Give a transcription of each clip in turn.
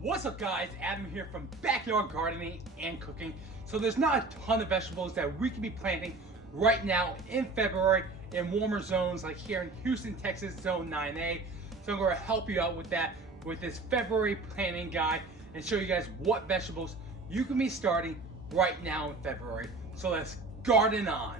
What's up guys, Adam here from Backyard Gardening and Cooking. So there's not a ton of vegetables that we can be planting right now in February in warmer zones like here in Houston, Texas, zone 9A. So I'm going to help you out with that with this February planting guide and show you guys what vegetables you can be starting right now in February. So let's garden on.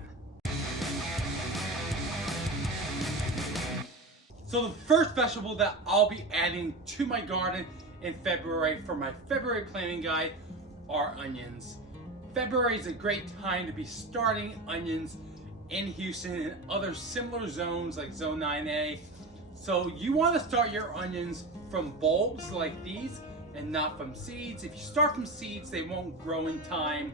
So the first vegetable that I'll be adding to my garden in February for my February planting guide are onions. February is a great time to be starting onions in Houston and other similar zones like zone 9A. So you want to start your onions from bulbs like these and not from seeds. If you start from seeds, they won't grow in time.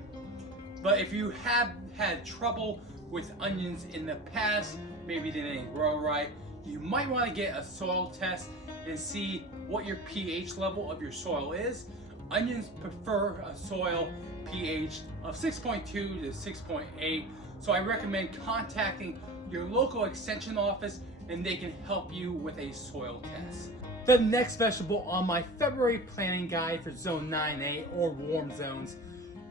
But if you have had trouble with onions in the past, maybe they didn't grow right, you might want to get a soil test and see what your pH level of your soil is. Onions prefer a soil pH of 6.2 to 6.8, so I recommend contacting your local extension office and they can help you with a soil test. The next vegetable on my February planting guide for zone 9A or warm zones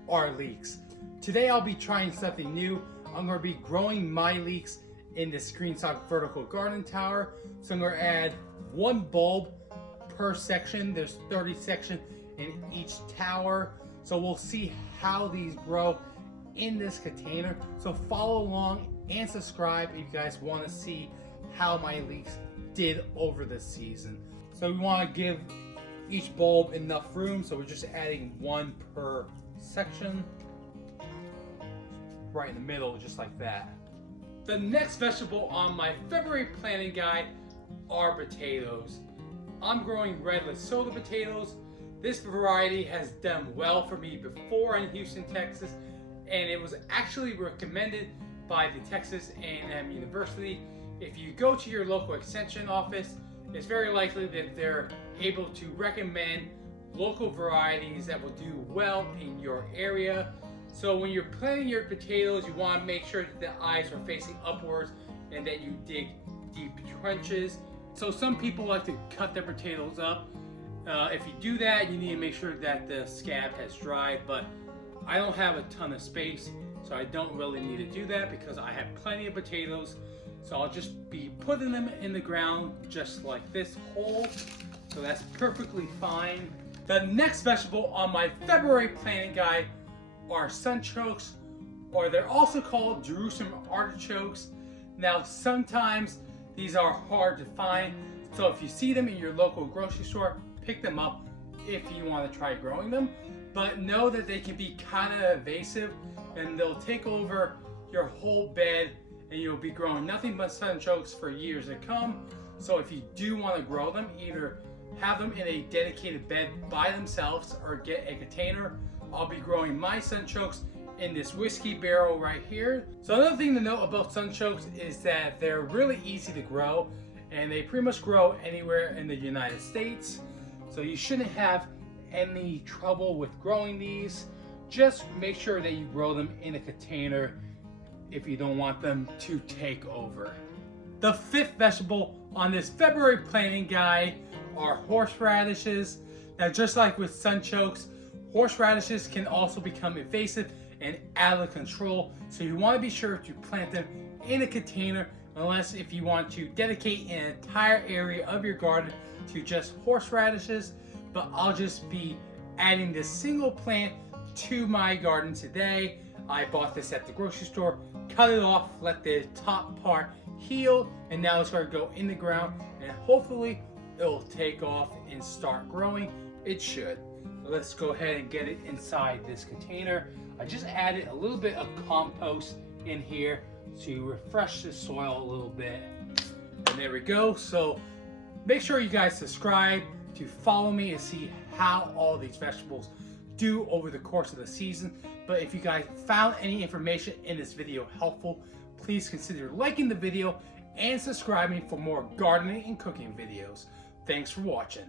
are leeks. Today I'll be trying something new. I'm going to be growing my leeks in the screenstock vertical garden tower. So I'm going to add one bulb per section. There's 30 sections in each tower. So we'll see how these grow in this container. So follow along and subscribe if you guys want to see how my leeks did over the season. So we want to give each bulb enough room. So we're just adding one per section. Right in the middle, just like that. The next vegetable on my February planting guide are potatoes. I'm growing red Lesotho potatoes. This variety has done well for me before in Houston, Texas, and it was actually recommended by the Texas A&M University. If you go to your local extension office, it's very likely that they're able to recommend local varieties that will do well in your area. So when you're planting your potatoes, you want to make sure that the eyes are facing upwards and that you dig deep trenches. So some people like to cut their potatoes up. If you do that, you need to make sure that the scab has dried, but I don't have a ton of space, so I don't really need to do that because I have plenty of potatoes. So I'll just be putting them in the ground just like this hole. So that's perfectly fine. The next vegetable on my February planting guide are sunchokes, or they're also called Jerusalem artichokes. Now sometimes these are hard to find, so if you see them in your local grocery store, pick them up if you want to try growing them. But know that they can be kind of invasive and they'll take over your whole bed and you'll be growing nothing but sunchokes for years to come. So if you do want to grow them, either have them in a dedicated bed by themselves or get a container. I'll be growing my sunchokes in this whiskey barrel right here. So another thing to note about sunchokes is that they're really easy to grow and they pretty much grow anywhere in the United States. So you shouldn't have any trouble with growing these. Just make sure that you grow them in a container if you don't want them to take over. The fifth vegetable on this February planting guide are horseradishes. Now just like with sunchokes, horseradishes can also become invasive and out of control, so you want to be sure to plant them in a container unless if you want to dedicate an entire area of your garden to just horseradishes. But I'll just be adding this single plant to my garden today. I bought this at the grocery store, cut it off, let the top part heal, and now it's going to go in the ground and hopefully it'll take off and start growing. It should. Let's go ahead and get it inside this container. I just added a little bit of compost in here to refresh the soil a little bit. And there we go. So make sure you guys subscribe to follow me and see how all these vegetables do over the course of the season. But if you guys found any information in this video helpful, please consider liking the video and subscribing for more gardening and cooking videos. Thanks for watching.